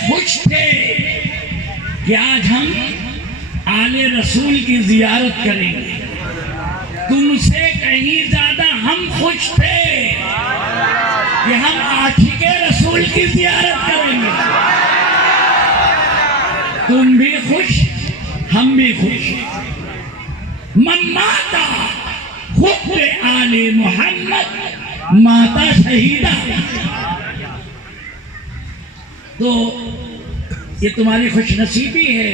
خوش تھے کہ آج ہم آل رسول کی زیارت کریں گے، تم سے کہیں زیادہ ہم خوش تھے کہ ہم عاشق رسول کی زیارت کریں گے۔ تم بھی خوش، ہم بھی خوش۔ من ماتا حب آل محمد ماتا شہیدہ۔ تو یہ تمہاری خوش نصیبی ہے،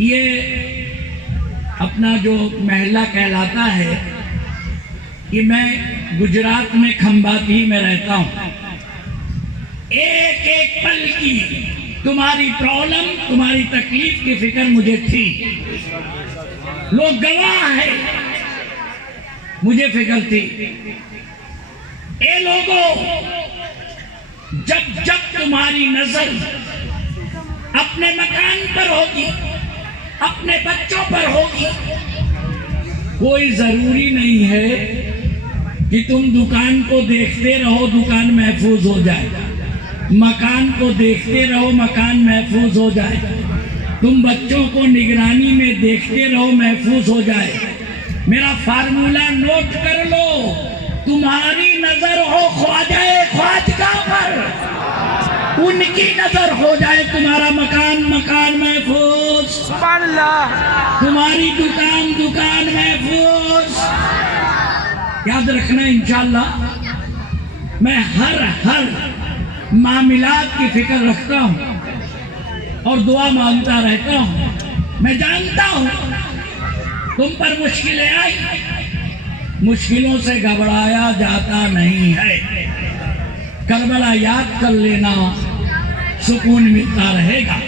یہ اپنا جو محلہ کہلاتا ہے، کہ میں گجرات میں کھمباتی میں رہتا ہوں، ایک ایک پل کی تمہاری پرابلم، تمہاری تکلیف کی فکر مجھے تھی، لوگ گواہ ہیں، مجھے فکر تھی۔ اے لوگوں، جب جب تمہاری نظر اپنے مکان پر ہوگی، اپنے بچوں پر ہوگی، کوئی ضروری نہیں ہے کہ تم دکان کو دیکھتے رہو دکان محفوظ ہو جائے، مکان کو دیکھتے رہو مکان محفوظ ہو جائے، تم بچوں کو نگرانی میں دیکھتے رہو محفوظ ہو جائے۔ میرا فارمولہ نوٹ کر لو، تمہاری نظر ہو خواجہ خواجگاہ پر، ان کی نظر ہو جائے تمہارا مکان مکان محفوظ، سبحان اللہ، تمہاری دکان دکان محفوظ۔ یاد رکھنا انشاءاللہ میں ہر معاملات کی فکر رکھتا ہوں اور دعا مانگتا رہتا ہوں۔ میں جانتا ہوں تم پر مشکلیں آئی، مشکلوں سے گھبرایا جاتا نہیں ہے، کربلا یاد کر لینا، سکون ملتا رہے گا۔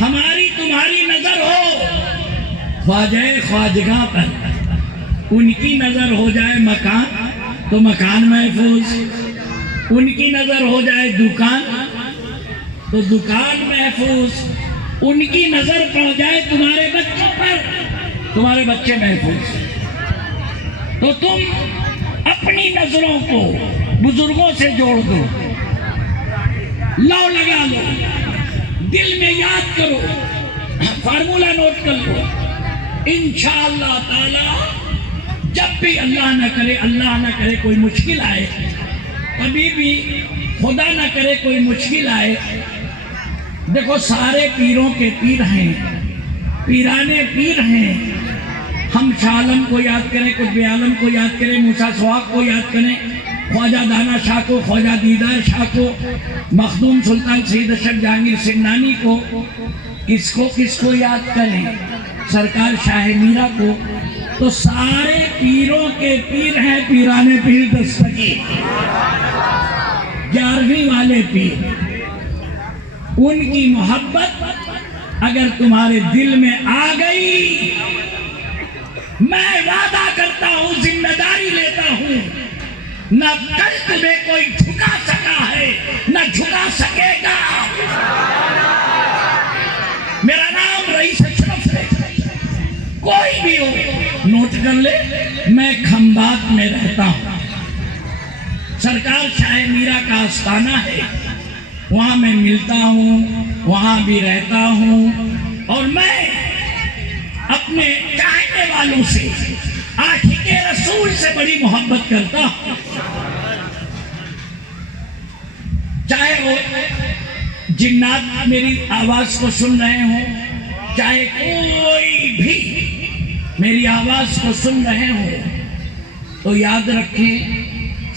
ہماری تمہاری نظر ہو خواجہ خواجگاہ پر، ان کی نظر ہو جائے مکان تو مکان محفوظ، ان کی نظر ہو جائے دکان تو دکان محفوظ، ان کی نظر پڑ جائے تمہارے بچوں پر، تمہارے بچے محفوظ۔ تو تم اپنی نظروں کو بزرگوں سے جوڑ دو، لو لگا لو، دل میں یاد کرو، فارمولہ نوٹ کر لو، انشاءاللہ تعالی جب بھی اللہ نہ کرے کوئی مشکل آئے، کبھی بھی خدا نہ کرے کوئی مشکل آئے، دیکھو سارے پیروں کے پیر ہیں، پیرانے پیر ہیں، ہم شاہ عالم کو یاد کریں، قطب عالم کو یاد کریں، موسیٰ سواق کو یاد کریں، خواجہ دانا شاہ کو، خواجہ دیدار شاہ کو، مخدوم سلطان سید اشرف جہانگیر سمنانی کو، کس کو یاد کریں، سرکار شاہ میرا کو۔ تو سارے پیروں کے پیر ہیں، پیرانے پیر دستگیر، 11ویں والے پیر، ان کی محبت اگر تمہارے دل میں آ گئی، میں وعدہ کرتا ہوں، ذمہ داری لیتا ہوں، نہ کل تمہیں کوئی جھکا سکا ہے نہ جھکا سکے گا۔ میرا نام رئیس اشرف ہے، کوئی بھی ہو نوٹ کر لے، میں کھمبات میں رہتا ہوں، سرکار شاہ میرا کا آستانہ ہے، وہاں میں ملتا ہوں، وہاں بھی رہتا ہوں، اور میں اپنے چاہنے والوں سے، عاشق رسول سے بڑی محبت کرتا ہوں، چاہے وہ جنات میری آواز کو سن رہے ہوں، چاہے کوئی بھی میری آواز کو سن رہے ہوں، تو یاد رکھیں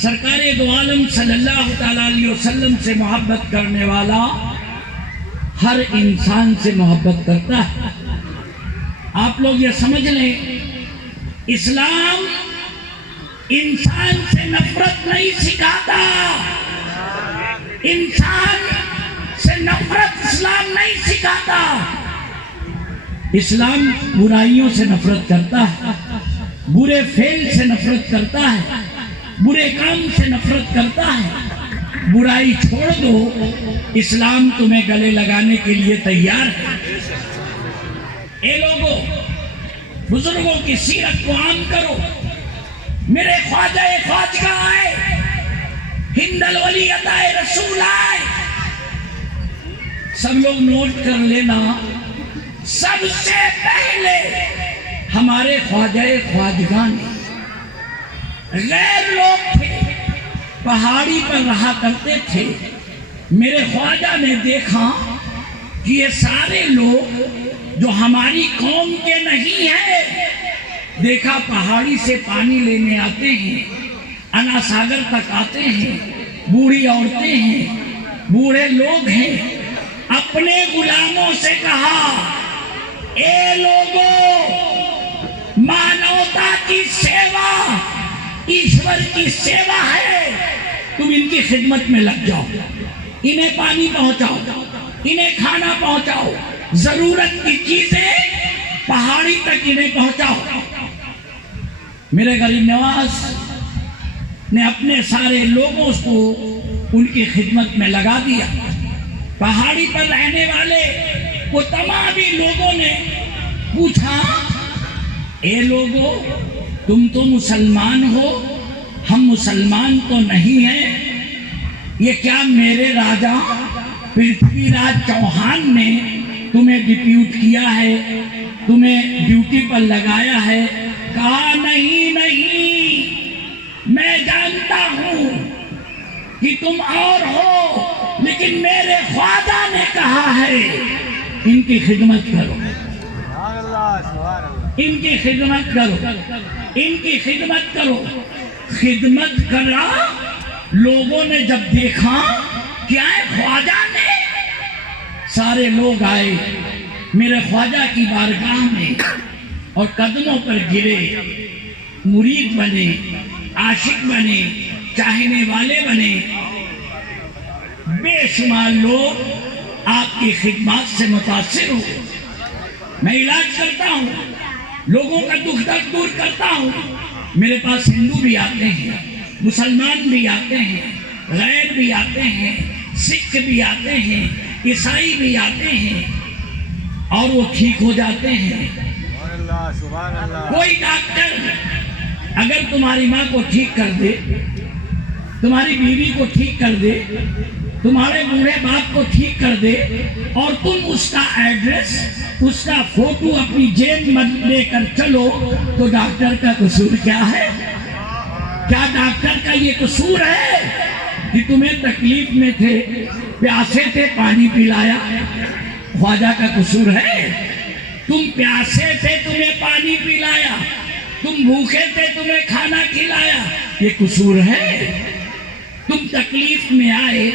سرکار دو عالم صلی اللہ تعالیٰ علیہ وسلم سے محبت کرنے والا ہر انسان سے محبت کرتا ہے۔ آپ لوگ یہ سمجھ لیں، اسلام انسان سے نفرت نہیں سکھاتا، انسان سے نفرت اسلام نہیں سکھاتا، اسلام برائیوں سے نفرت کرتا ہے، برے فعل سے نفرت کرتا ہے، برے کام سے نفرت کرتا ہے۔ برائی چھوڑ دو، اسلام تمہیں گلے لگانے کے لیے تیار ہے۔ اے لوگوں، بزرگوں کی سیرت کو عام کرو، میرے خواجہ خواجگاہ آئے، ہند الولی عطائے رسول آئے. سب لوگ نوٹ کر لینا، سب سے پہلے ہمارے خواجہ خواجگان غیر لوگ تھے، پہاڑی پر رہا کرتے تھے. میرے خواجہ نے دیکھا کہ یہ سارے لوگ جو ہماری قوم کے نہیں ہیں، دیکھا پہاڑی سے پانی لینے آتے ہیں، انا ساگر تک آتے ہیں، بوڑھی عورتیں ہیں، بوڑھے لوگ ہیں. اپنے غلاموں سے کہا، اے لوگوں، مانوتا کی سیوا ایشور کی سیوا ہے، تم ان کی خدمت میں لگ جاؤ، انہیں پانی پہنچاؤ، انہیں کھانا پہنچاؤ، ضرورت کی چیزیں پہاڑی تک انہیں پہنچاؤ. میرے غریب نواز نے اپنے سارے لوگوں کو ان کی خدمت میں لگا دیا. پہاڑی پر رہنے والے وہ تمام ہی لوگوں نے پوچھا، اے لوگوں، تم تو مسلمان ہو، ہم مسلمان تو نہیں ہیں، یہ کیا میرے راجا پرتھوی راج چوہان نے تمہیں ڈپیوٹ کیا ہے، تمہیں ڈیوٹی پر لگایا ہے؟ کہا، نہیں، میں جانتا ہوں کہ تم اور ہو، لیکن میرے خواجہ نے کہا ہے ان کی خدمت کرو، ان کی خدمت کرو، ان کی خدمت کرو. خدمت کرا. لوگوں نے جب دیکھا کیا ہے خواجہ نے، سارے لوگ آئے میرے خواجہ کی بارگاہ میں اور قدموں پر گرے، مرید بنے، عاشق بنے، چاہنے والے بنے. بے شمار لوگ آپ کی خدمات سے متاثر ہو. میں علاج کرتا ہوں، لوگوں کا دکھ درد دور کرتا ہوں. میرے پاس ہندو بھی آتے ہیں، مسلمان بھی آتے ہیں، غیر بھی آتے ہیں، سکھ بھی آتے ہیں، عیسائی بھی آتے ہیں، اور وہ ٹھیک ہو جاتے ہیں. کوئی ڈاکٹر اگر تمہاری ماں کو ٹھیک کر دے، تمہاری بیوی کو ٹھیک کر دے، تمہارے بوڑھے باپ کو ٹھیک کر دے، اور تم اس کا ایڈریس، اس کا فوٹو اپنی جیب میں لے کر چلو، تو ڈاکٹر کا قصور کیا ہے؟ کیا ڈاکٹر کا یہ قصور ہے کہ تمہیں تکلیف میں تھے، پیاسے تھے، پانی پلایا؟ خواجہ کا قصور ہے؟ تم پیاسے تھے، تمہیں پانی پلایا، تم بھوکے تھے، تمہیں کھانا کھلایا، یہ قصور ہے؟ تم تکلیف میں آئے،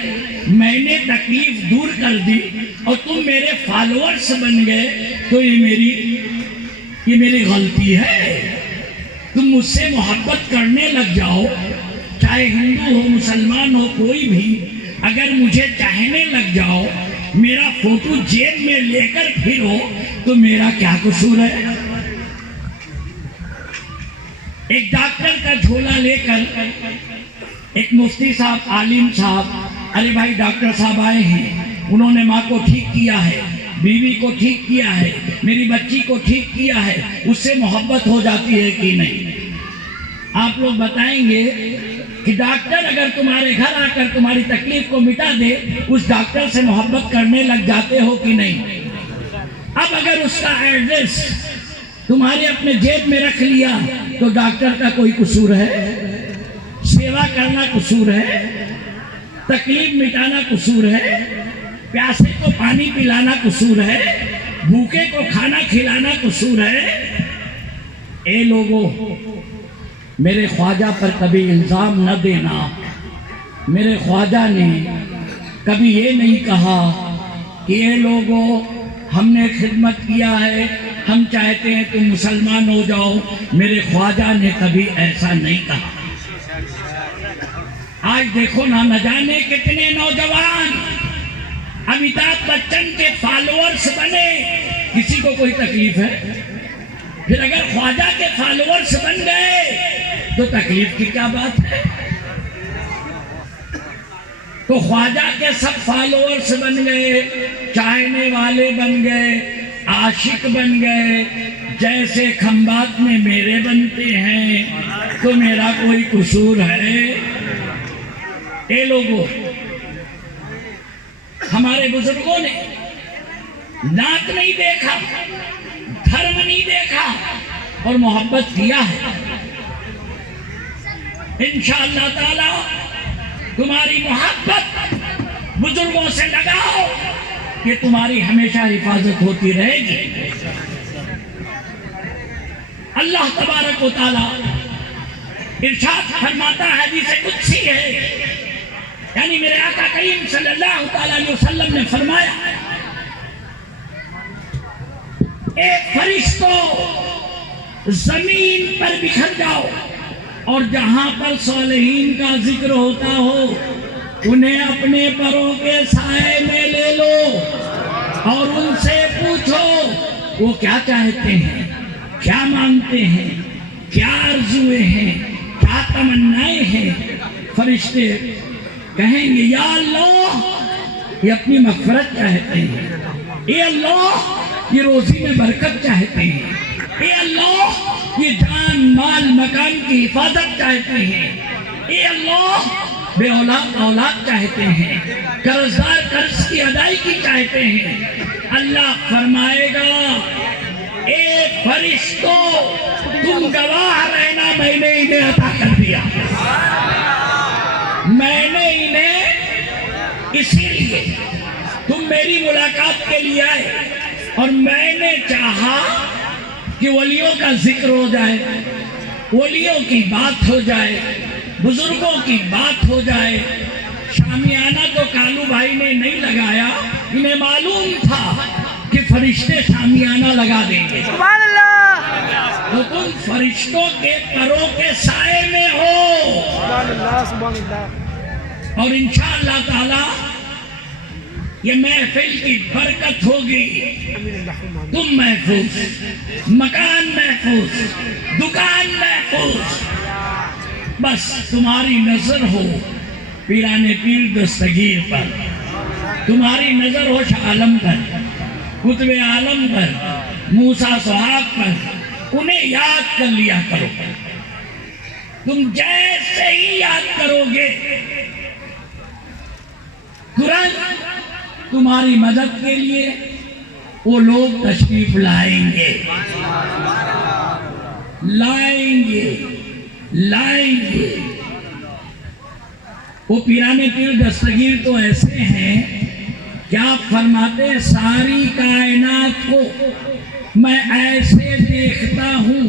میں نے تکلیف دور کر دی اور تم میرے فالوورز بن گئے، تو یہ میری غلطی ہے. تم مجھ سے محبت کرنے لگ جاؤ، چاہے ہندو ہو، مسلمان ہو، کوئی بھی، اگر مجھے چاہنے لگ جاؤ، میرا فوٹو جیب میں لے کر پھرو، تو میرا کیا قصور ہے؟ ایک ڈاکٹر کا جھولا لے کر ایک مفتی صاحب، عالم صاحب، ارے بھائی ڈاکٹر صاحب آئے ہیں، انہوں نے ماں کو ٹھیک کیا ہے، بیوی کو ٹھیک کیا ہے، میری بچی کو ٹھیک کیا ہے، اس سے محبت ہو جاتی ہے کہ نہیں؟ آپ لوگ بتائیں گے کہ ڈاکٹر اگر تمہارے گھر آ کر تمہاری تکلیف کو مٹا دے، اس ڈاکٹر سے محبت کرنے لگ جاتے ہو کہ نہیں؟ اب اگر اس کا ایڈریس تمہارے اپنے جیب میں رکھ لیا، تو ڈاکٹر کا کوئی قصور ہے؟ سیوا کرنا قصور ہے؟ تکلیف مٹانا قصور ہے؟ پیاسے کو پانی پلانا قصور ہے؟ بھوکے کو کھانا کھلانا قصور ہے؟ اے لوگوں، میرے خواجہ پر کبھی الزام نہ دینا. میرے خواجہ نے کبھی یہ نہیں کہا کہ اے لوگوں، ہم نے خدمت کیا ہے، ہم چاہتے ہیں تم مسلمان ہو جاؤ. میرے خواجہ نے کبھی ایسا نہیں کہا. آج دیکھو نہ جانے کتنے نوجوان امیتابھ بچن کے فالوورز بنے، کسی کو کوئی تکلیف ہے؟ پھر اگر خواجہ کے فالوورز بن گئے تو تکلیف کی کیا بات ہے؟ تو خواجہ کے سب فالوورز بن گئے، چاہنے والے بن گئے، عاشق بن گئے. جیسے کھمبات میں میرے بنتے ہیں، تو میرا کوئی قصور ہے؟ اے لوگوں، ہمارے بزرگوں نے ناک نہیں دیکھا، دھرم نہیں دیکھا اور محبت کیا ہے۔ انشاءاللہ تعالی تمہاری محبت بزرگوں سے لگاؤ کہ تمہاری ہمیشہ حفاظت ہوتی رہے گی۔ اللہ تبارک و تعالی ارشاد فرماتا ہے، حدیث قدسی ہے، یعنی میرے آقا کریم صلی اللہ تعالی علیہ وسلم نے فرمایا، اے فرشتوں زمین پر بکھر جاؤ اور جہاں پر صالحین کا ذکر ہوتا ہو انہیں اپنے پروں کے سائے میں لے لو اور ان سے پوچھو وہ کیا چاہتے ہیں، کیا مانگتے ہیں، کیا آرزویں ہیں، کیا تمنائیں ہیں۔ فرشتے کہیں گے یا اللہ یہ اپنی مغفرت چاہتے ہیں، اے اللہ یہ روزی میں برکت چاہتے ہیں، اے اللہ یہ جان مال مکان کی حفاظت چاہتے ہیں، اے اللہ بے اولاد اولاد چاہتے ہیں، قرضدار قرض کی ادائیگی چاہتے ہیں۔ اللہ فرمائے گا اے فرشتوں تم گواہ رہنا، میں نے انہیں عطا کر دیا، میں نے انہیں، اسی لیے تم میری ملاقات کے لیے آئے اور میں نے چاہا کہ ولیوں کا ذکر ہو جائے، ولیوں کی بات ہو جائے، بزرگوں کی بات ہو جائے۔ شامیانہ تو کالو بھائی نے نہیں لگایا، انہیں معلوم تھا کہ فرشتے شامیانہ لگا دیں گے، سبحان اللہ، تو تم فرشتوں کے پروں کے سائے میں ہو، سبحان اللہ، سبحان اللہ۔ اور انشاءاللہ تعالی یہ محفل کی برکت ہوگی، تم محفوظ، مکان محفوظ، دکان محفوظ، بس تمہاری نظر ہو پیران پیر دستگیر پر، تمہاری نظر ہو شاہ عالم پر، قطب عالم پر، موسیٰ سہاگ پر، انہیں یاد کر لیا کرو۔ تم جیسے ہی یاد کرو گے ترنت تمہاری مدد کے لیے وہ لوگ تشریف لائیں گے، لائیں گے، لائیں گے۔ وہ پیران پیر دستگیر تو ایسے ہیں کہ آپ فرماتے ہیں ساری کائنات کو میں ایسے دیکھتا ہوں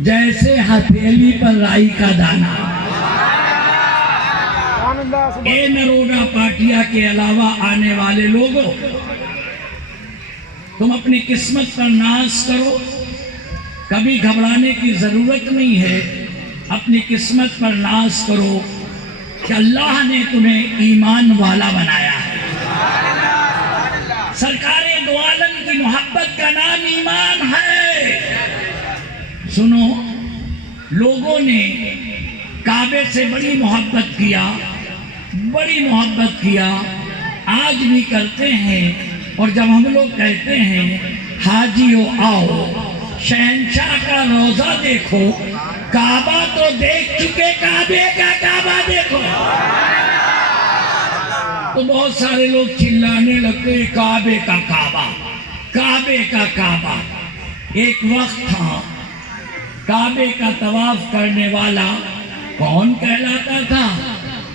جیسے ہتھیلی پر رائی کا دانہ۔ اے نروگا پاٹیا کے علاوہ آنے والے لوگوں، تم اپنی قسمت پر ناز کرو، کبھی گھبرانے کی ضرورت نہیں ہے، اپنی قسمت پر ناز کرو کہ اللہ نے تمہیں ایمان والا بنایا ہے۔ سرکار دو عالم کی محبت کا نام ایمان ہے۔ سنو، لوگوں نے کعبے سے بڑی محبت کیا، بڑی محبت کیا، آج بھی کرتے ہیں، اور جب ہم لوگ کہتے ہیں حاجیو آؤ شہنشاہ کا روزہ دیکھو، کعبہ تو دیکھ چکے، کعبے کا کعبہ دیکھو، تو بہت سارے لوگ چلانے لگتے کعبے کا کعبہ، کعبے کا کعبہ۔ ایک وقت تھا کعبے کا طواف کرنے والا کون کہلاتا تھا؟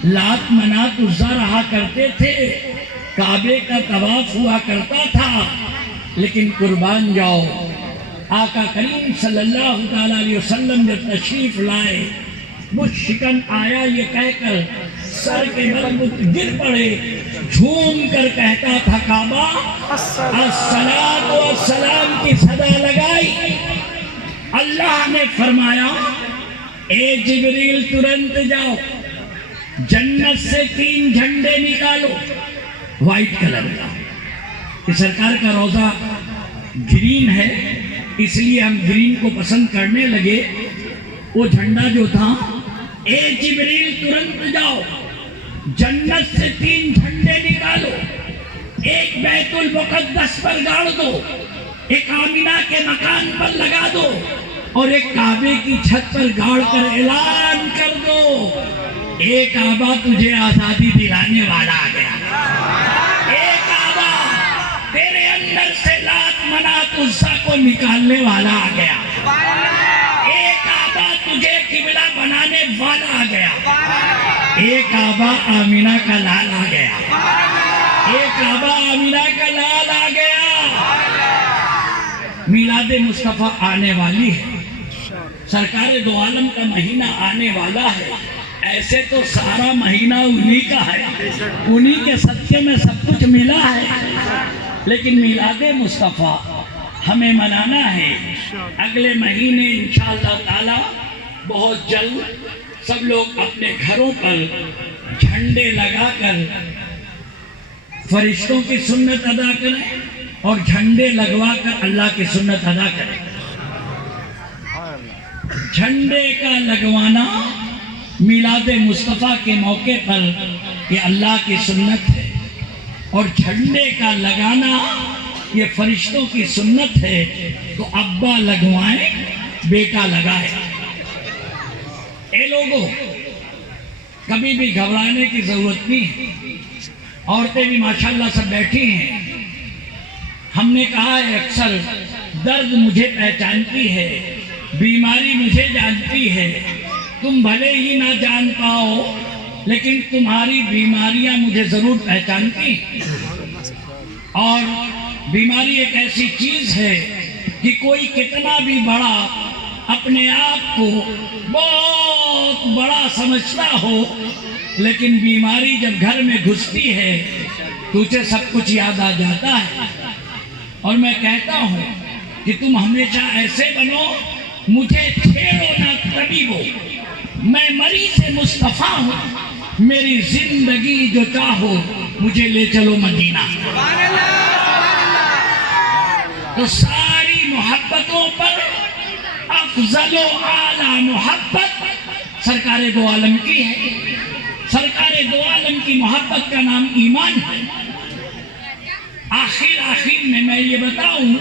لات منات عزا رہا کرتے تھے، کعبے کا طواف ہوا کرتا تھا۔ لیکن قربان جاؤ، آقا کریم صلی اللہ تعالیٰ علیہ وسلم جب تشریف لائے، مجھ شکن آیا یہ کہہ کر سر کے بل گر پڑے، جھوم کر کہتا تھا کعبہ الصلاۃ والسلام کی صدا لگائی۔ اللہ نے فرمایا اے جبریل ترنت جاؤ، جنت سے 3 جھنڈے نکالو وائٹ کلر کا، کہ سرکار کا روزہ گرین ہے اس لیے ہم گرین کو پسند کرنے لگے۔ وہ جھنڈا جو تھا، اے جبریل ترنت جاؤ، جنت سے 3 جھنڈے نکالو، ایک بیت المقدس پر گاڑ دو، ایک آمینہ کے مکان پر لگا دو، اور ایک کعبے کی چھت پر گاڑ کر اعلان کر دو ایک کعبہ تجھے آزادی دلانے والا آ گیا، ایک کعبہ تیرے اندر سے لات منات عزا کو نکالنے والا آ گیا، ایک کعبہ تجھے قبلہ بنانے والا آ گیا، ایک کعبہ آمینہ کا لال آ گیا، ایک کعبہ آمینہ کا لال آ گیا۔ میلاد مصطفیٰ آنے والی ہے، سرکار دو عالم کا مہینہ آنے والا ہے، ایسے تو سارا مہینہ انہی کا ہے، انہی کے صدقے میں سب کچھ ملا ہے، لیکن میلاد مصطفیٰ ہمیں منانا ہے۔ اگلے مہینے انشاءاللہ تعالی بہت جلد سب لوگ اپنے گھروں پر جھنڈے لگا کر فرشتوں کی سنت ادا کریں اور جھنڈے لگوا کر اللہ کی سنت ادا کریں۔ جھنڈے کا لگوانا میلاد مصطفیٰ کے موقع پر یہ اللہ کی سنت ہے، اور جھنڈے کا لگانا یہ فرشتوں کی سنت ہے، تو ابا لگوائیں بیٹا لگائے۔ اے لوگوں، کبھی بھی گھبرانے کی ضرورت نہیں ہے، عورتیں بھی ماشاءاللہ سب بیٹھی ہیں۔ ہم نے کہا ہے اکثر، درد مجھے پہچانتی ہے، بیماری مجھے جانتی ہے، تم بھلے ہی نہ جان پاؤ لیکن تمہاری بیماریاں مجھے ضرور پہچانتی ہیں۔ اور بیماری ایک ایسی چیز ہے کہ کوئی کتنا بھی بڑا اپنے آپ کو بہت بڑا سمجھتا ہو، لیکن بیماری جب گھر میں گھستی ہے تو اسے سب کچھ یاد آ جاتا ہے۔ اور میں کہتا ہوں کہ تم ہمیشہ ایسے بنو، مجھے چھیڑو نہ طبیبو، میں مریض مصطفیٰ ہوں، میری زندگی جو چاہو مجھے لے چلو مدینہ۔ تو ساری محبتوں پر افضل و اعلیٰ محبت سرکار دو عالم کی ہے۔ سرکار دو عالم کی محبت کا نام ایمان ہے۔ آخر میں یہ بتاؤں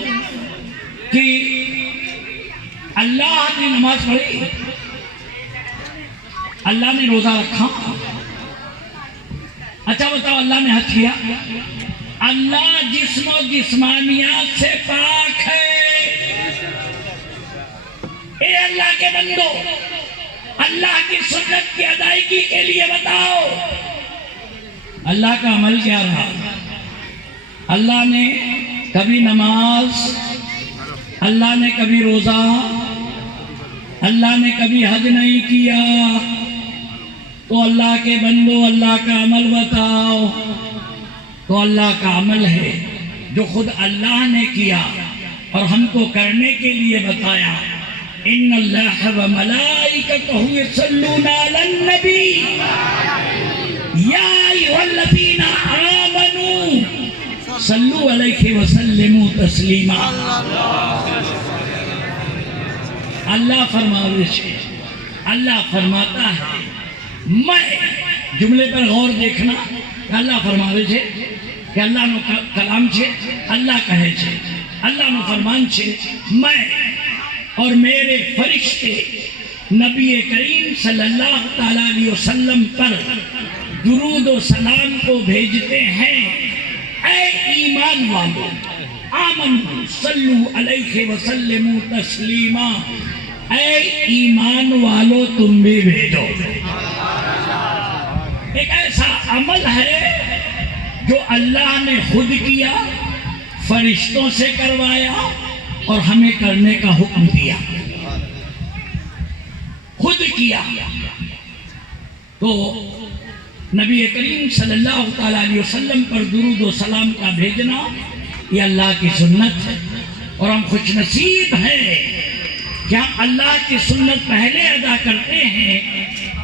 کہ اللہ نے نماز پڑھی، اللہ نے روزہ رکھا، اچھا بتاؤ اللہ نے حج کیا؟ اللہ جسم و جسمانیات سے پاک ہے۔ اے اللہ کے بندو، اللہ کی سنت کی ادائیگی کے لیے بتاؤ اللہ کا عمل کیا رہا؟ اللہ نے کبھی نماز، اللہ نے کبھی روزہ، اللہ نے کبھی حج نہیں کیا، تو اللہ کے بندو اللہ کا عمل بتاؤ۔ تو اللہ کا عمل ہے جو خود اللہ نے کیا اور ہم کو کرنے کے لیے بتایا۔ ان اللہ و ملائکتہ یصلون علی النبی یا ایھا الذین آمنوا صلوا علیہ وسلموا تسلیما۔ اللہ فرماتا ہے، میں جملے پر غور دیکھنا، اللہ فرماوے چھے کہ اللہ نو کلام چھے، اللہ کہے چھے، اللہ نو فرمان چھے، میں اور میرے فرشتے نبی کریم صلی اللہ تعالیٰ علیہ وسلم پر درود و سلام کو بھیجتے ہیں۔ اے ایمان والو، آمنوا صلو علیہ وسلموا تسلیما، اے ایمان والو تم بھی بھیجو۔ ایک ایسا عمل ہے جو اللہ نے خود کیا، فرشتوں سے کروایا اور ہمیں کرنے کا حکم دیا، خود کیا۔ تو نبی کریم صلی اللہ تعالیٰ علیہ وسلم پر درود و سلام کا بھیجنا یہ اللہ کی سنت ہے، اور ہم خوش نصیب ہیں کہ ہم اللہ کی سنت پہلے ادا کرتے ہیں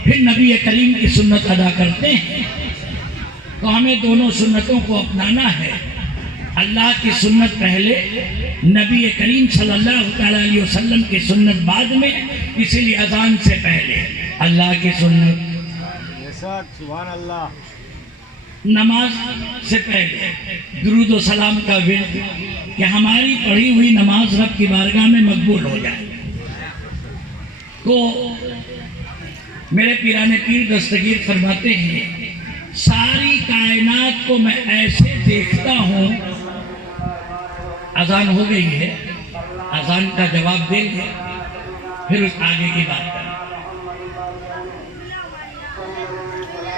پھر نبی کریم کی سنت ادا کرتے ہیں۔ تو ہمیں دونوں سنتوں کو اپنانا ہے، اللہ کی سنت پہلے، نبی کریم صلی اللہ تعالیٰ علیہ وسلم کی سنت بعد میں، اسی لیے اذان سے پہلے اللہ کی سنت، سبحان اللہ، نماز سے پہلے درود و سلام کا ورد، کہ ہماری پڑھی ہوئی نماز رب کی بارگاہ میں مقبول ہو جائے۔ تو میرے پیران پیر دستگیر فرماتے ہیں ساری کائنات کو میں ایسے دیکھتا ہوں. اذان ہو گئی ہے, اذان کا جواب دیں گے پھر اس آگے کی بات.